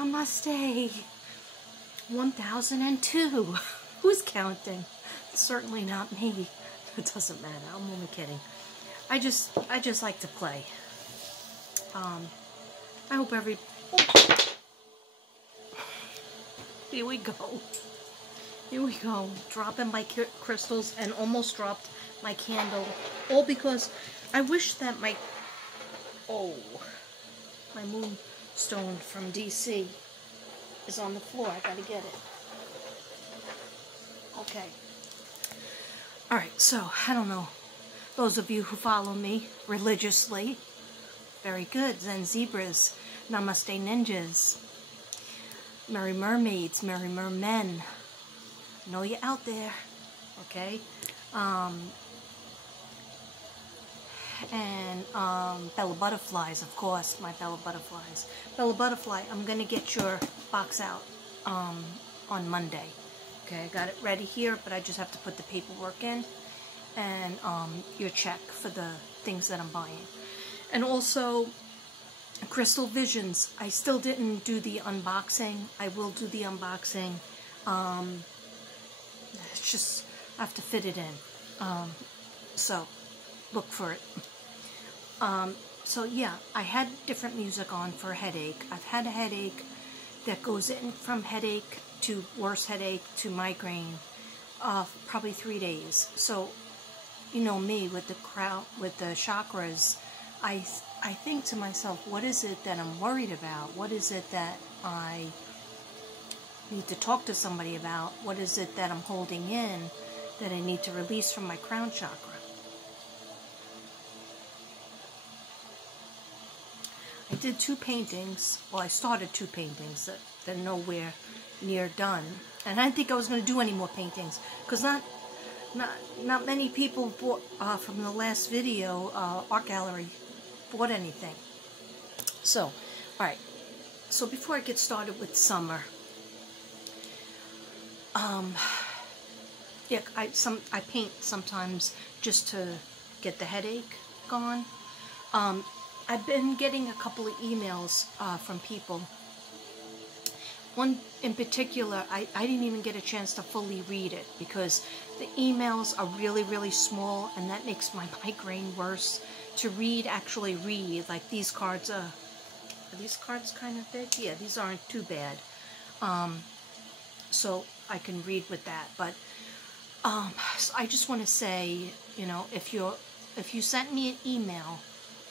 Namaste. 1002. Who's counting? Certainly not me. It doesn't matter. I'm only kidding. I just like to play. I hope Here we go. Here we go. Dropping my crystals and almost dropped my candle. All because I wish that my moonstone from DC is on the floor. I gotta get it. Okay. Alright, so, I don't know. Those of you who follow me religiously, very good. Zen Zebras, Namaste Ninjas, Merry Mermaids, Merry Mermen. I know you're out there, okay? And Bella Butterflies, of course, my Bella Butterflies. Bella Butterfly, I'm going to get your box out on Monday. Okay, I got it ready here, but I just have to put the paperwork in and your check for the things that I'm buying. And also, Crystal Visions, I still didn't do the unboxing. I will do the unboxing. It's just, I have to fit it in. So, look for it. So yeah, I had different music on for a headache. I've had a headache that goes in from headache to worse headache to migraine, probably 3 days. So, you know me with the chakras, I think to myself, what is it that I'm worried about? What is it that I need to talk to somebody about? What is it that I'm holding in that I need to release from my crown chakra? I did 2 paintings. Well, I started 2 paintings that they're nowhere near done. And I didn't think I was going to do any more paintings because not many people bought from the last video, Art Gallery, bought anything. So, all right. So before I get started with summer, yeah, I paint sometimes just to get the headache gone. I've been getting a couple of emails from people. One in particular, I didn't even get a chance to fully read it because the emails are really, really small, and that makes my migraine worse. To actually read, like these cards are these cards kind of big? Yeah, these aren't too bad. So I can read with that. But so I just want to say, you know, if you sent me an email,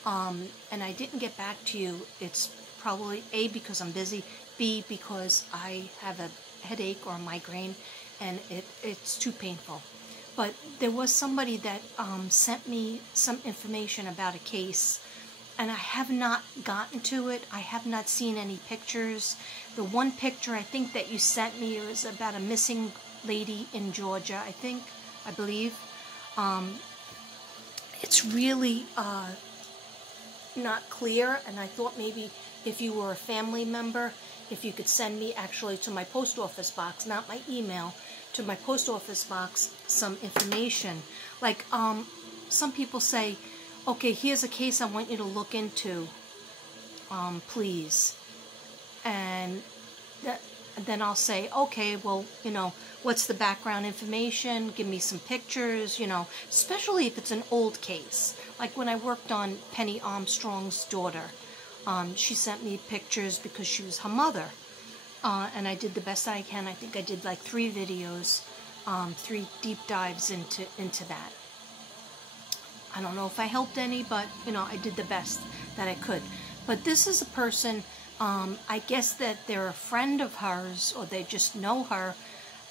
and I didn't get back to you, it's probably A, because I'm busy, B, because I have a headache or a migraine and it's too painful. But there was somebody that sent me some information about a case, and I have not gotten to it. I have not seen any pictures. The one picture I think that you sent me was about a missing lady in Georgia, I believe. It's really not clear, and I thought maybe if you were a family member, if you could send me actually to my post office box, not my email, to my post office box, some information. Like, some people say, okay, here's a case I want you to look into, please. And then I'll say, okay, well, you know, what's the background information? Give me some pictures, you know, especially if it's an old case. Like when I worked on Penny Armstrong's daughter, she sent me pictures because she was her mother. And I did the best I can. I think I did like 3 videos, 3 deep dives into that. I don't know if I helped any, but, you know, I did the best that I could. But this is a person, I guess that they're a friend of hers, or they just know her,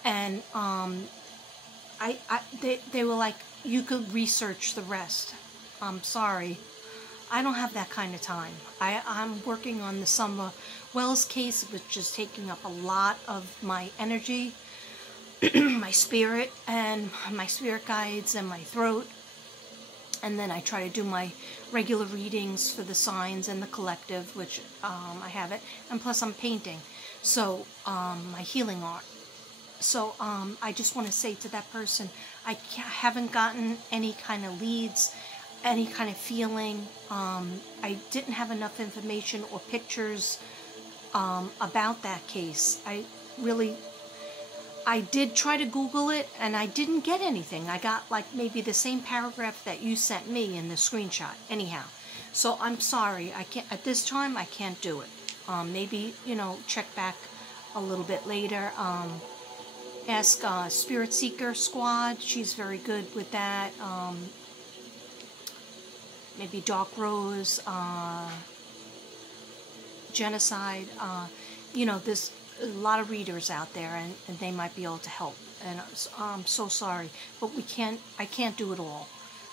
and they were like, you could research the rest. I'm sorry. I don't have that kind of time. I'm working on the Summer Wells case, which is taking up a lot of my energy, my spirit, and my spirit guides, and my throat. And then I try to do my regular readings for the signs and the collective, which I have it. And plus I'm painting. So, my healing art. So, I just want to say to that person, I haven't gotten any kind of leads, any kind of feeling. I didn't have enough information or pictures about that case. I did try to Google it, and I didn't get anything. I got like maybe the same paragraph that you sent me in the screenshot. Anyhow, so I'm sorry. I can't at this time. I can't do it. Maybe, you know, check back a little bit later. Ask Spirit Seeker Squad. She's very good with that. Maybe Dark Rose, Genocide. You know, there's a lot of readers out there, and they might be able to help. And I'm so sorry, but I can't do it all.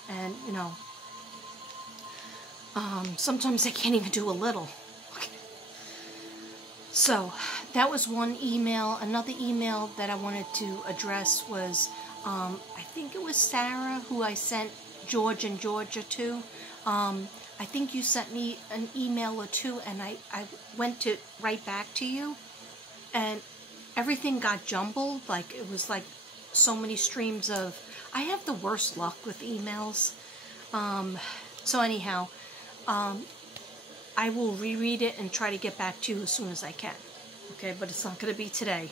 And, you know, sometimes I can't even do a little. Okay. So, that was one email. Another email that I wanted to address was, I think it was Sarah who I sent George and Georgia to. I think you sent me an email or two, and I went to write back to you, and everything got jumbled. Like, it was like so many streams of... I have the worst luck with emails. So anyhow, I will reread it and try to get back to you as soon as I can. Okay, but it's not going to be today.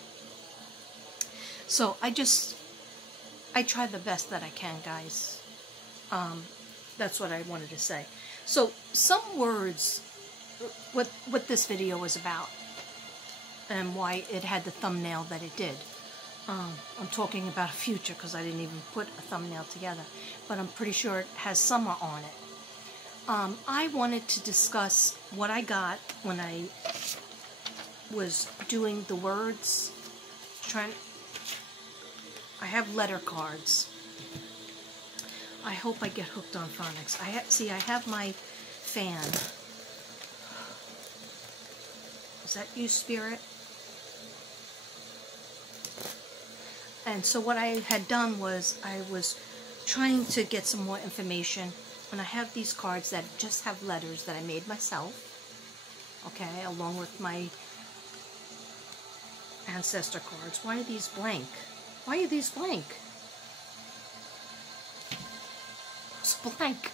So I try the best that I can, guys. That's what I wanted to say. So some words, what this video was about, and why it had the thumbnail that it did. I'm talking about a future because I didn't even put a thumbnail together, but I'm pretty sure it has summer on it. I wanted to discuss what I got when I was doing the words. I have letter cards. I hope I get hooked on phonics. I have my fan. Is that you, Spirit? And so what I had done was I was trying to get some more information. And I have these cards that just have letters that I made myself. Okay, along with my ancestor cards. Why are these blank? Why are these blank? It's blank.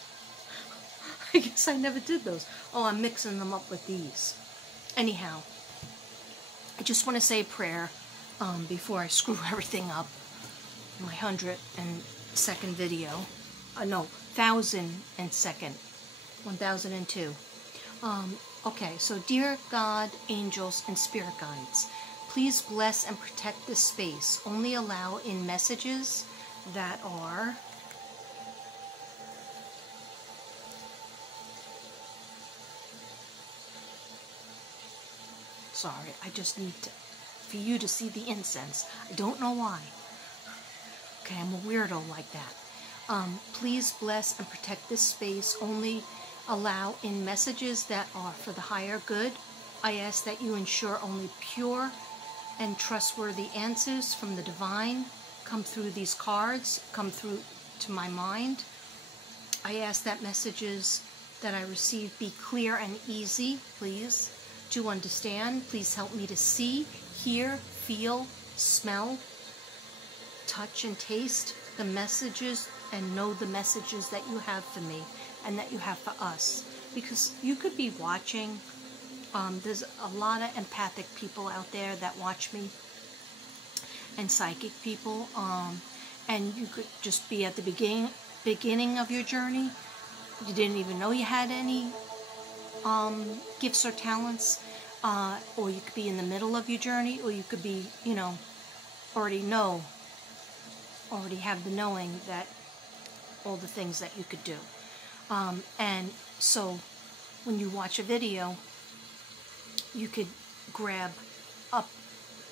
I guess I never did those. Oh, I'm mixing them up with these. Anyhow, I just want to say a prayer before I screw everything up. My 102nd video. No, 1002. 1002. Okay, so dear God, angels, and spirit guides, please bless and protect this space. Only allow in messages that are... Sorry, I just need for you to see the incense. I don't know why. Okay, I'm a weirdo like that. Please bless and protect this space. Only allow in messages that are for the higher good. I ask that you ensure only pure and trustworthy answers from the divine come through these cards, come through to my mind. I ask that messages that I receive be clear and easy, please, to understand. Please help me to see, hear, feel, smell, touch, and taste the messages, and know the messages that you have for me and that you have for us. Because you could be watching, there's a lot of empathic people out there that watch me, and psychic people, and you could just be at the beginning of your journey. You didn't even know you had any gifts or talents, or you could be in the middle of your journey, or you could be, you know, already have the knowing that all the things that you could do. And so when you watch a video, you could grab up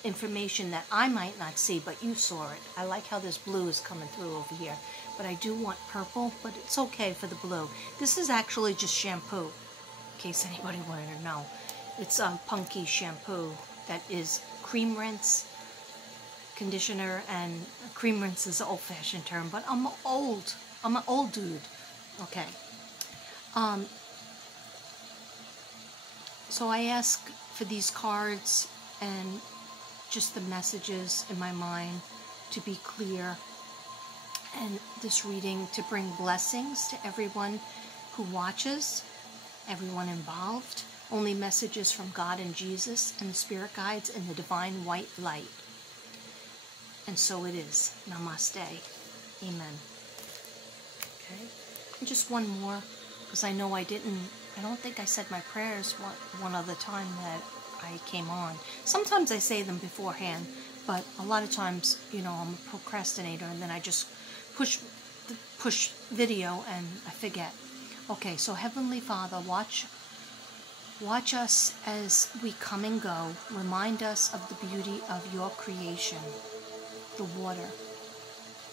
information that I might not see, but you saw it. I like how this blue is coming through over here, but I do want purple, but it's okay for the blue. This is actually just shampoo, in case anybody wanted to know. It's Punky shampoo that is cream rinse, conditioner, and cream rinse is an old-fashioned term, but I'm an old dude. Okay. So I ask for these cards and just the messages in my mind to be clear, and this reading to bring blessings to everyone who watches, everyone involved. Only messages from God and Jesus and the spirit guides and the divine white light. And so it is. Namaste. Amen. Okay. And just one more, because I know I don't think I said my prayers one other time that I came on. Sometimes I say them beforehand, but a lot of times, I'm a procrastinator, and then I just push video and I forget. Okay, so Heavenly Father, watch us as we come and go. Remind us of the beauty of your creation. The water,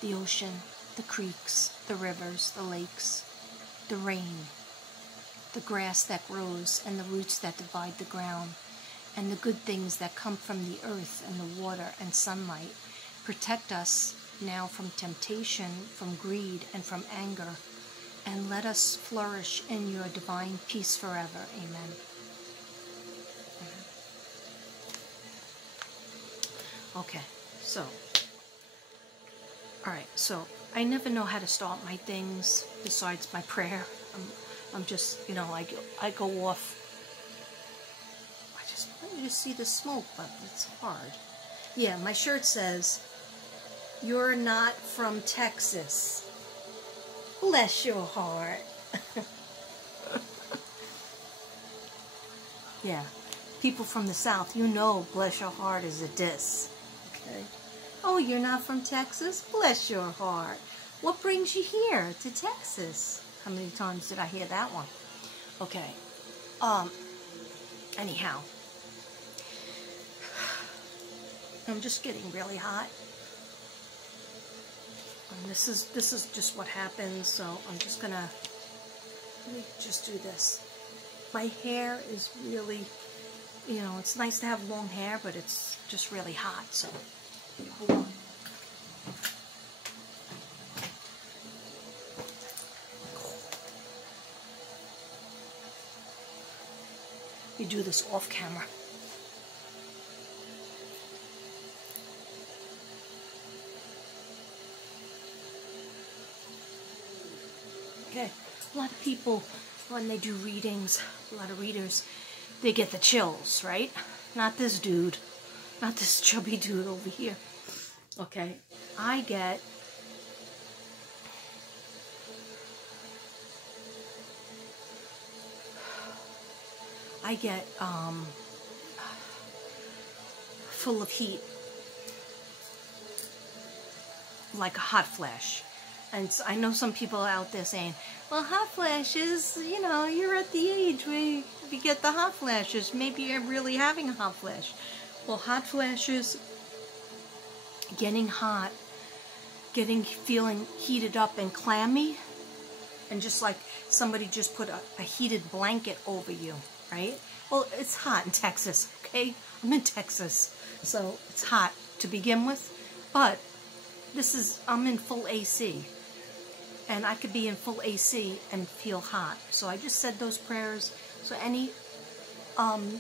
the ocean, the creeks, the rivers, the lakes, the rain, the grass that grows and the roots that divide the ground, and the good things that come from the earth and the water and sunlight. Protect us now from temptation, from greed, and from anger, and let us flourish in your divine peace forever. Amen. Okay, so, alright, so I never know how to start my things besides my prayer. I'm just, I go off. I just want you to see the smoke, but it's hard. Yeah, my shirt says, "You're not from Texas." Bless your heart. Yeah, people from the South, bless your heart is a diss. Okay. Oh, you're not from Texas? Bless your heart. What brings you here to Texas? How many times did I hear that one? Okay. Anyhow. I'm just getting really hot. And this is just what happens, so I'm just gonna let me just do this. My hair is really, it's nice to have long hair, but it's just really hot, so hold on. You do this off camera. Okay, a lot of people, when they do readings, a lot of readers, they get the chills, right? Not this dude. Not this chubby dude over here. Okay, I get full of heat, like a hot flash. And I know some people out there saying, well, hot flashes, you're at the age where you get the hot flashes. Maybe you're really having a hot flash. Well, hot flashes, getting hot, feeling heated up and clammy, and just like somebody just put a heated blanket over you, right? Well, it's hot in Texas, okay? I'm in Texas, so it's hot to begin with, but I'm in full AC, and I could be in full AC and feel hot. So I just said those prayers. So any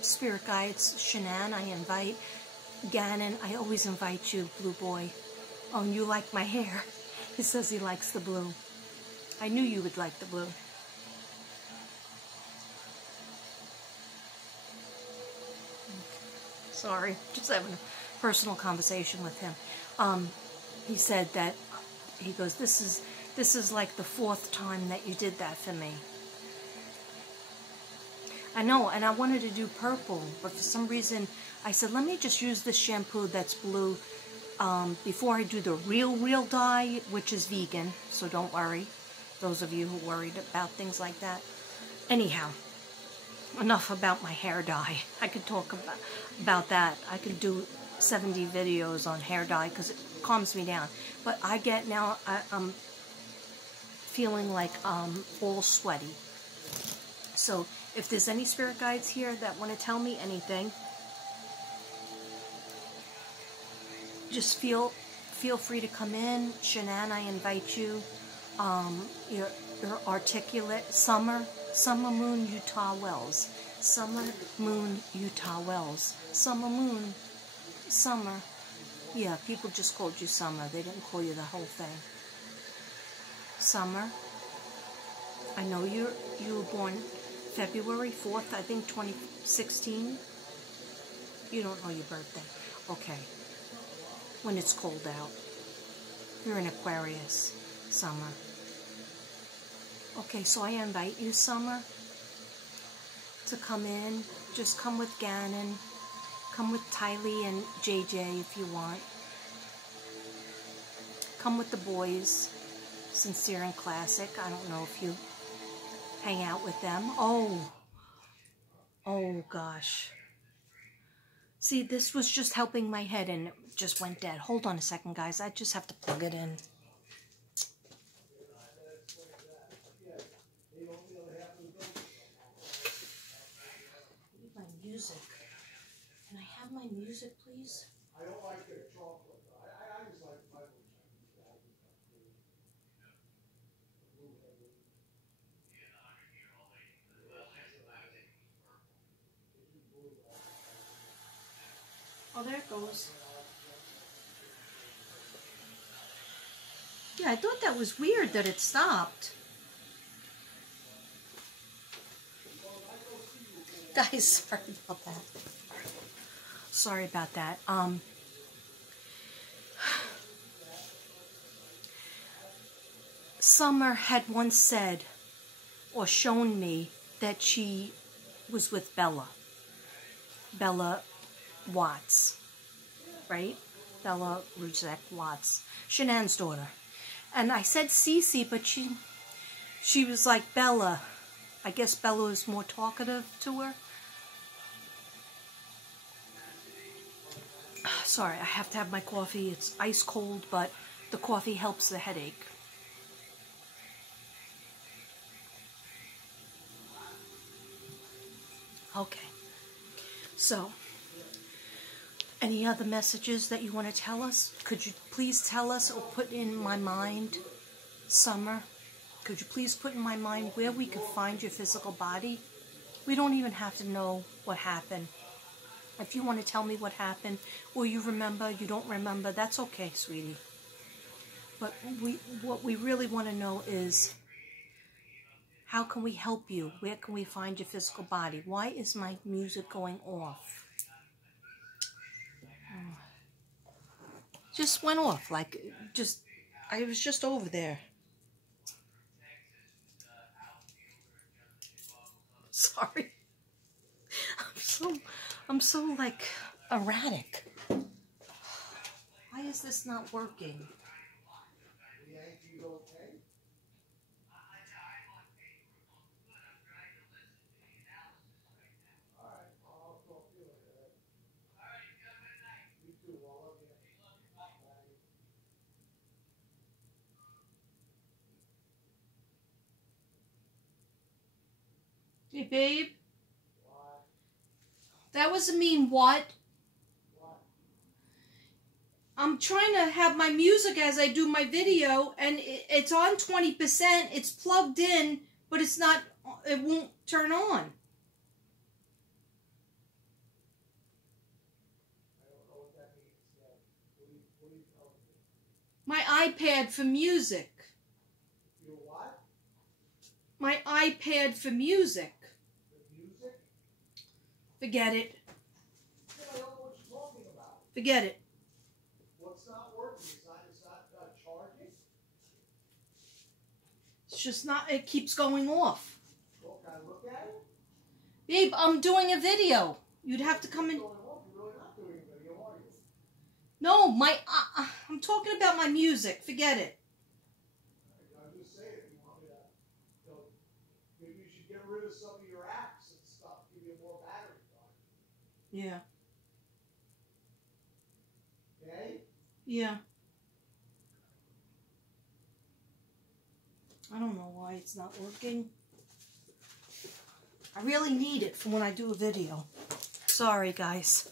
spirit guides, Shanann, I invite. Gannon, I always invite you, Blue Boy. Oh, and you like my hair. He says he likes the blue. I knew you would like the blue. Sorry, just having a personal conversation with him. He said that, he goes, this is like the 4th time that you did that for me. I know, and I wanted to do purple, but for some reason, I said, let me just use this shampoo that's blue before I do the real dye, which is vegan, so don't worry, those of you who are worried about things like that. Anyhow, enough about my hair dye. I could talk about that. I could do 70 videos on hair dye because it calms me down. But I get now, I'm feeling like all sweaty. So if there's any spirit guides here that want to tell me anything, just feel free to come in. Shanann, I invite you. You're articulate. Summer Moon, Utah Wells. Summer Moon, Utah Wells. Summer Moon, Summer. Yeah, people just called you Summer. They didn't call you the whole thing. Summer. I know you were born February 4th, I think, 2016. You don't know your birthday. Okay. When it's cold out. You're in Aquarius. Summer. Okay, so I invite you, Summer, to come in. Just come with Gannon. Come with Tylee and JJ if you want. Come with the boys. Sincere and Classic. I don't know if you hang out with them. Oh gosh. See, this was just helping my head and it just went dead. Hold on a second, guys. I just have to plug it in. My music. Can I have my music, please? I don't like the chocolate. I just like my Oh, there it goes. Yeah, I thought that was weird that it stopped. Guys, sorry about that. Sorry about that. Summer had once said or shown me that she was with Bella Watts, right? Bella Ruzek Watts, Shanann's daughter. And I said Cece, but she was like Bella. I guess Bella was more talkative to her. Sorry, I have to have my coffee. It's ice cold, but the coffee helps the headache. Okay. So, any other messages that you want to tell us? Could you please tell us or put in my mind, Summer? Could you please put in my mind where we could find your physical body? We don't even have to know what happened. If you want to tell me what happened, or you remember, you don't remember, that's okay, sweetie. But what we really want to know is, how can we help you? Where can we find your physical body? Why is my music going off? Just went off, like, I was just over there. Sorry. I'm so like erratic. Why is this not working? Hey, babe. That was a mean what? I'm trying to have my music as I do my video, and it's on 20%. It's plugged in, but it's not, it won't turn on. I don't know what that means yet. What are you telling me? My iPad for music. Your what? My iPad for music. The music? Forget it. Yeah, I don't know what you're talking about. Forget it. What's not working? It's not charging? It's just not, it keeps going off. Well, can I look at it? Babe, I'm doing a video. You'd have to come in. You're really not doing a video, are you? No, I'm talking about my music. Forget it. I'm just saying, if you want me to, maybe you should get rid of some of your apps and stuff, give you more battery time. Yeah. Okay? Yeah. I don't know why it's not working. I really need it for when I do a video. Sorry, guys.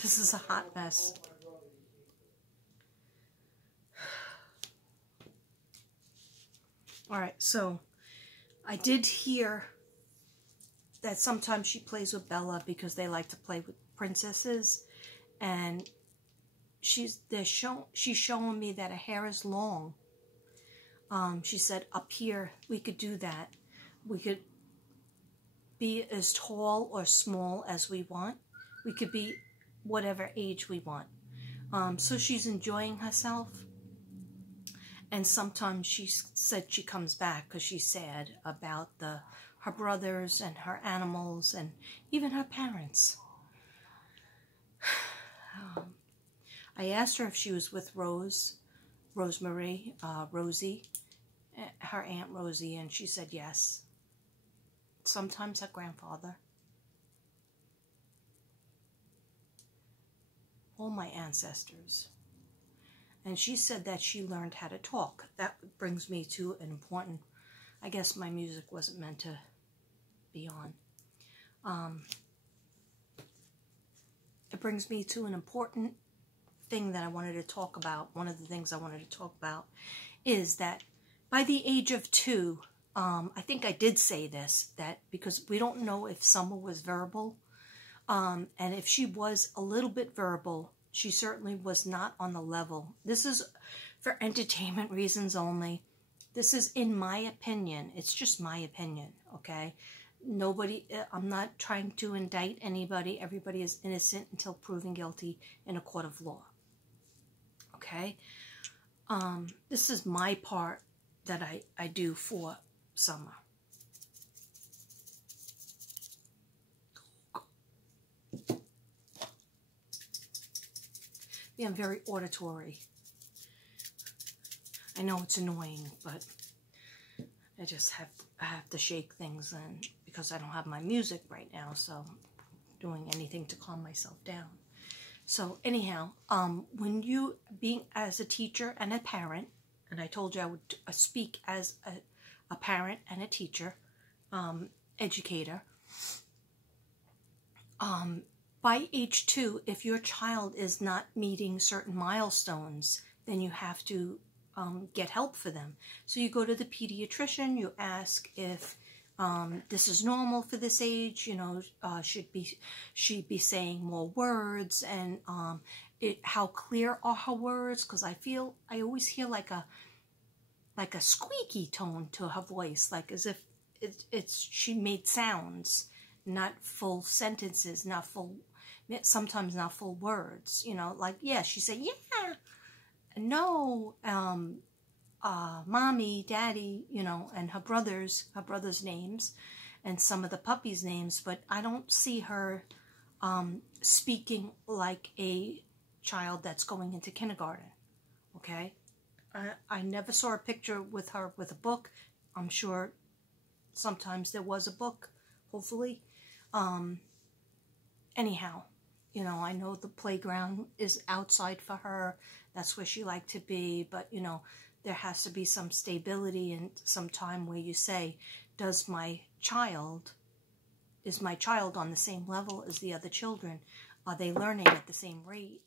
This is a hot mess. Alright, so I did hear that sometimes she plays with Bella because they like to play with princesses, and she's showing me that her hair is long. She said up here we could do that. We could be as tall or small as we want. We could be whatever age we want. So she's enjoying herself. And sometimes she said she comes back because she's sad about her brothers and her animals and even her parents. I asked her if she was with Rosemary, Rosie, her Aunt Rosie, and she said yes. Sometimes her grandfather. All my ancestors. And she said that she learned how to talk. That brings me to an important, I guess my music wasn't meant to be on. It brings me to an important thing that I wanted to talk about. One of the things I wanted to talk about is that by the age of 2, I think I did say this, that because we don't know if Summer was verbal, and if she was a little bit verbal, she certainly was not on the level. This is for entertainment reasons only. This is in my opinion. It's just my opinion, okay? Nobody, I'm not trying to indict anybody. Everybody is innocent until proven guilty in a court of law, okay? This is my part that I do for Summer. Yeah, I'm very auditory. I know it's annoying, but I just have to shake things, and because I don't have my music right now, so doing anything to calm myself down. So anyhow, when you being as a teacher and a parent, and I told you I would speak as a parent and a teacher, educator. By age 2, if your child is not meeting certain milestones, then you have to get help for them. So you go to the pediatrician, you ask if this is normal for this age, you know, should she be saying more words, and how clear are her words, because I always hear like a squeaky tone to her voice, like as if she made sounds, not full sentences, sometimes not full words, you know, like, yeah, she said, yeah, no, mommy, daddy, you know, and her brother's names, and some of the puppies' names, but I don't see her speaking like a child that's going into kindergarten, okay? I never saw a picture with her with a book. I'm sure sometimes there was a book, hopefully. Anyhow, you know, I know the playground is outside for her. That's where she liked to be. But, you know, there has to be some stability and some time where you say, is my child on the same level as the other children? Are they learning at the same rate?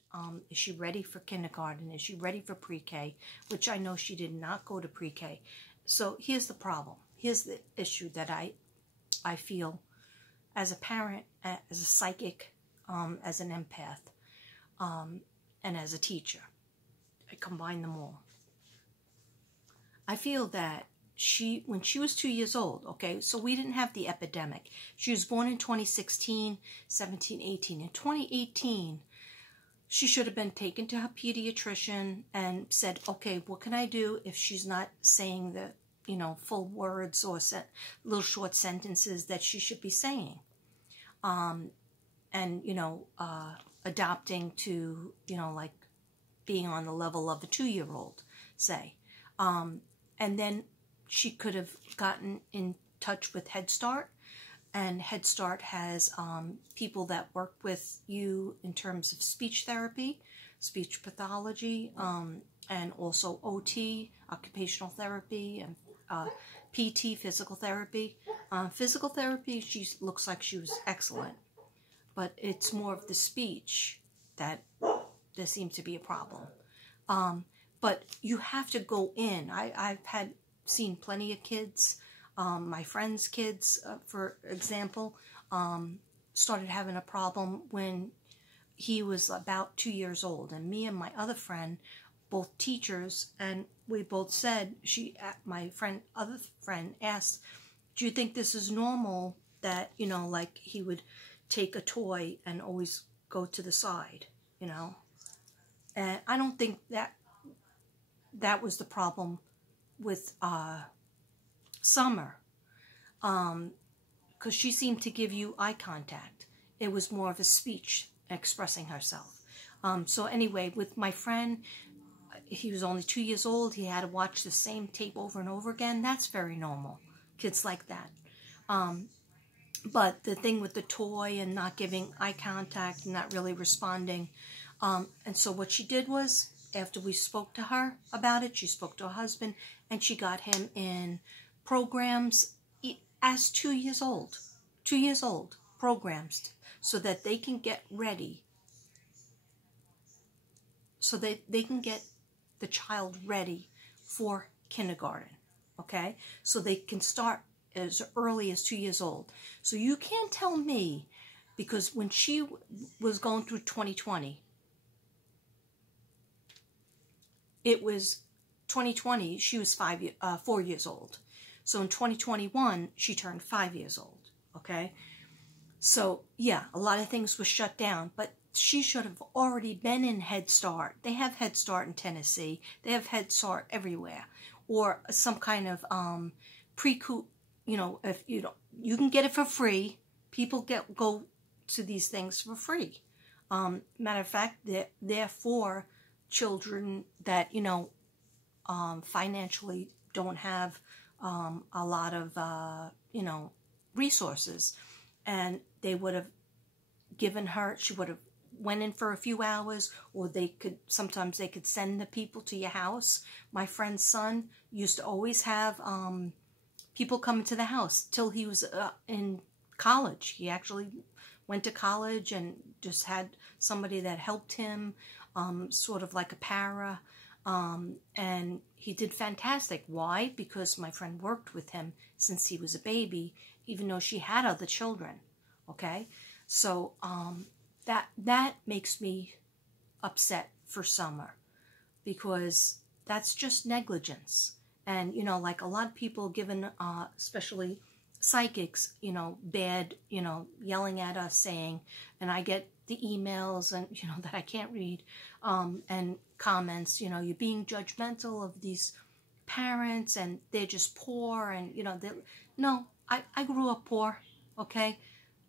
Is she ready for kindergarten? Is she ready for pre-K? Which I know she did not go to pre-K. So here's the problem. Here's the issue that I feel as a parent, as a psychic, as an empath, and as a teacher. I combine them all. I feel that when she was 2 years old, okay, so we didn't have the epidemic. She was born in 2016, 17, 18. In 2018, she should have been taken to her pediatrician and said, okay, what can I do if she's not saying the, you know, full words or little short sentences that she should be saying? And, you know, adopting to, you know, like being on the level of a 2-year-old, say. And then she could have gotten in touch with Head Start, and Head Start has people that work with you in terms of speech therapy, speech pathology, and also OT, occupational therapy, and PT, physical therapy. Physical therapy, she looks like she was excellent, but it's more of the speech that there seems to be a problem. But you have to go in. I've seen plenty of kids. My friend's kids, for example, started having a problem when he was about 2 years old. And me and my other friend, both teachers, and we both said, my other friend asked, do you think this is normal that, you know, like he would take a toy and always go to the side, you know. And I don't think that was the problem with Summer, because she seemed to give you eye contact. It was more of a speech expressing herself. So anyway, with my friend, he was only 2 years old. He had to watch the same tape over and over again. That's very normal. Kids like that. But the thing with the toy and not giving eye contact and not really responding. And so what she did was, after we spoke to her about it, she spoke to her husband, and she got him in programs as 2 years old. 2 years old, programs, so that they can get ready. So they can get the child ready for kindergarten, okay? So they can start as early as 2 years old. So you can't tell me, because when she was going through 2020, it was 2020, she was 4 years old. So in 2021, she turned 5 years old, okay? So yeah, a lot of things were shut down, but she should have already been in Head Start. They have Head Start in Tennessee. They have Head Start everywhere. Or some kind of pre-coup, you know, if you don't, you can get it for free. People go to these things for free. Matter of fact, they're for children that, you know, financially don't have a lot of, you know, resources. And they would have given her, she would have went in for a few hours, or sometimes they could send the people to your house. My friend's son used to always have people coming to the house till he was in college. He actually went to college and just had somebody that helped him, sort of like a para, and he did fantastic. Why? Because my friend worked with him since he was a baby, even though she had other children, okay? So that makes me upset for Summer, because that's just negligence. And, you know, like a lot of people given, especially psychics, you know, bad, you know, yelling at us saying, and I get the emails and, you know, that I can't read, and comments, you know, you're being judgmental of these parents and they're just poor, and, you know, no, I grew up poor, okay?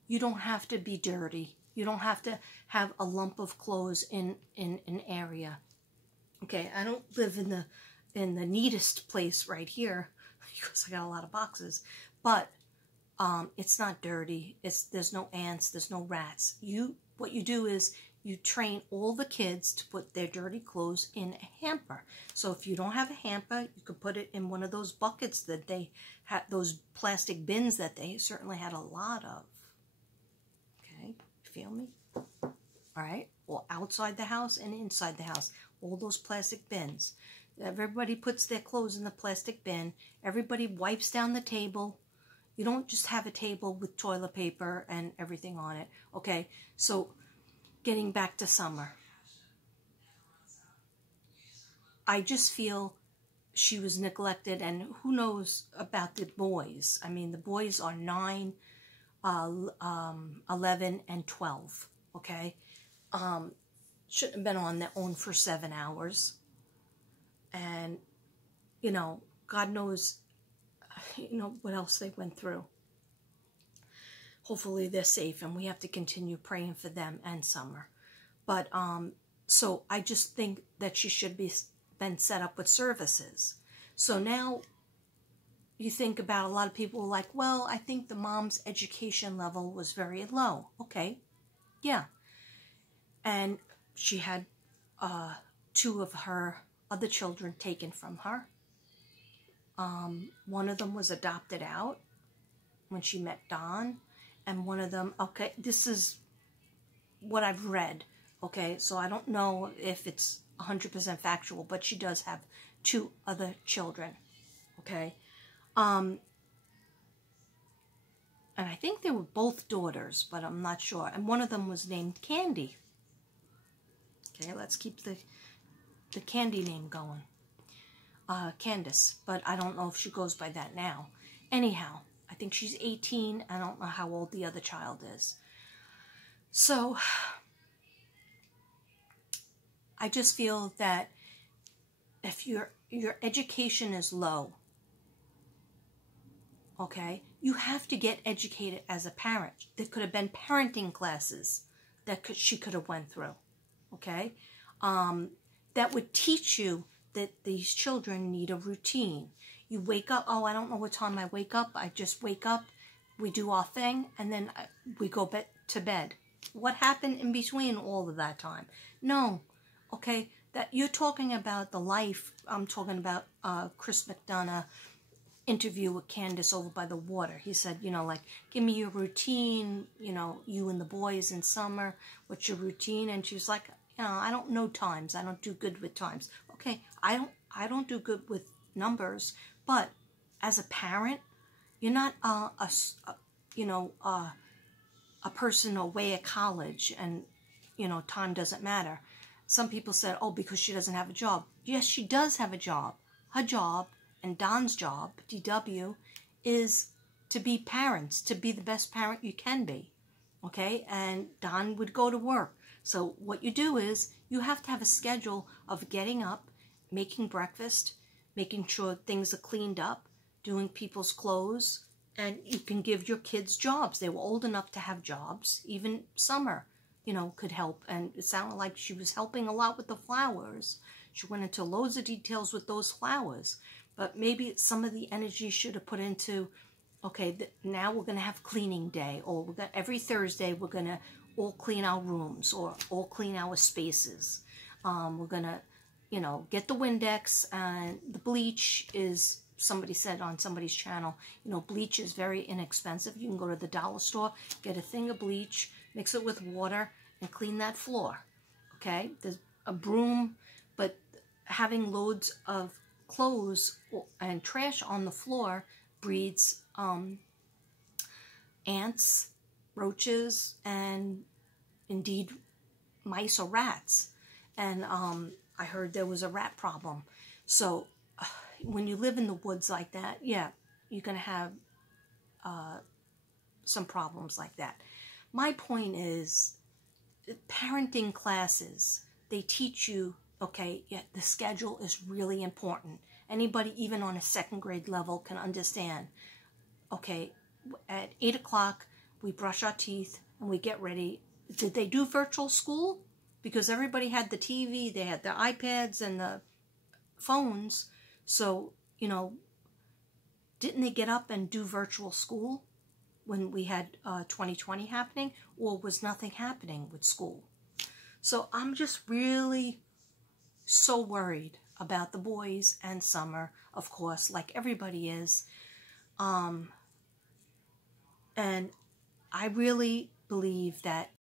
You don't have to be dirty. You don't have to have a lump of clothes in an area. Okay, I don't live in the neatest place right here because I got a lot of boxes, but it's not dirty. There's no ants, there's no rats. What you do is you train all the kids to put their dirty clothes in a hamper. So if you don't have a hamper, you could put it in one of those buckets that they had, those plastic bins that they certainly had a lot of. Okay, feel me? All right, well, outside the house and inside the house, all those plastic bins. Everybody puts their clothes in the plastic bin. Everybody wipes down the table. You don't just have a table with toilet paper and everything on it. Okay, so getting back to Summer. I just feel she was neglected, and who knows about the boys. I mean, the boys are 9, 11, and 12, okay? Shouldn't have been on their own for 7 hours. And, you know, God knows, you know, what else they went through. Hopefully they're safe, and we have to continue praying for them and Summer. But, so I just think that she should be been set up with services. So now you think about, a lot of people like, well, I think the mom's education level was very low. Okay, yeah. And she had 2 of her other children taken from her. One of them was adopted out when she met Don. And one of them, okay, this is what I've read, okay? So I don't know if it's 100% factual, but she does have 2 other children, okay? And I think they were both daughters, but I'm not sure. And one of them was named Candy. Okay, let's keep the Candy name going. Candace, but I don't know if she goes by that now. Anyhow, I think she's 18. I don't know how old the other child is. So I just feel that if your education is low, okay, you have to get educated as a parent. There could have been parenting classes that she could have went through, okay, that would teach you that these children need a routine. You wake up, oh, I don't know what time I wake up. I just wake up, we do our thing, and then we go to bed. What happened in between all of that time? No, okay, that you're talking about the life. I'm talking about Chris McDonough interview with Candace over by the water. He said, you know, like, give me your routine, you know, you and the boys in summer, what's your routine? And she's like, you know, I don't know times. I don't do good with times. Okay, I don't do good with numbers, but as a parent, you're not a person away at college and, you know, time doesn't matter. Some people said, oh, because she doesn't have a job. Yes, she does have a job. Her job and Don's job, DW, is to be parents, to be the best parent you can be, okay? And Don would go to work. So what you do is you have to have a schedule of getting up, making breakfast, making sure things are cleaned up, doing people's clothes, and you can give your kids jobs. They were old enough to have jobs. Even Summer, you know, could help. And it sounded like she was helping a lot with the flowers. She went into loads of details with those flowers. But maybe some of the energy should have put into, okay, now we're going to have cleaning day. Or every Thursday we're going to all clean our rooms or all clean our spaces. We're going to, you know, get the Windex, and the bleach is, somebody said on somebody's channel, you know, bleach is very inexpensive. You can go to the dollar store, get a thing of bleach, mix it with water, and clean that floor, okay? There's a broom, but having loads of clothes and trash on the floor breeds ants, roaches, and indeed mice or rats. And I heard there was a rat problem. So when you live in the woods like that, yeah, you're going to have some problems like that. My point is, parenting classes, they teach you, okay, yeah, the schedule is really important. Anybody, even on a second grade level, can understand, okay, at 8 o'clock, we brush our teeth and we get ready. Did they do virtual school? Because everybody had the TV, they had the iPads and the phones. So, you know, didn't they get up and do virtual school when we had 2020 happening? Or was nothing happening with school? So I'm just really so worried about the boys and Summer, of course, like everybody is. And I really believe that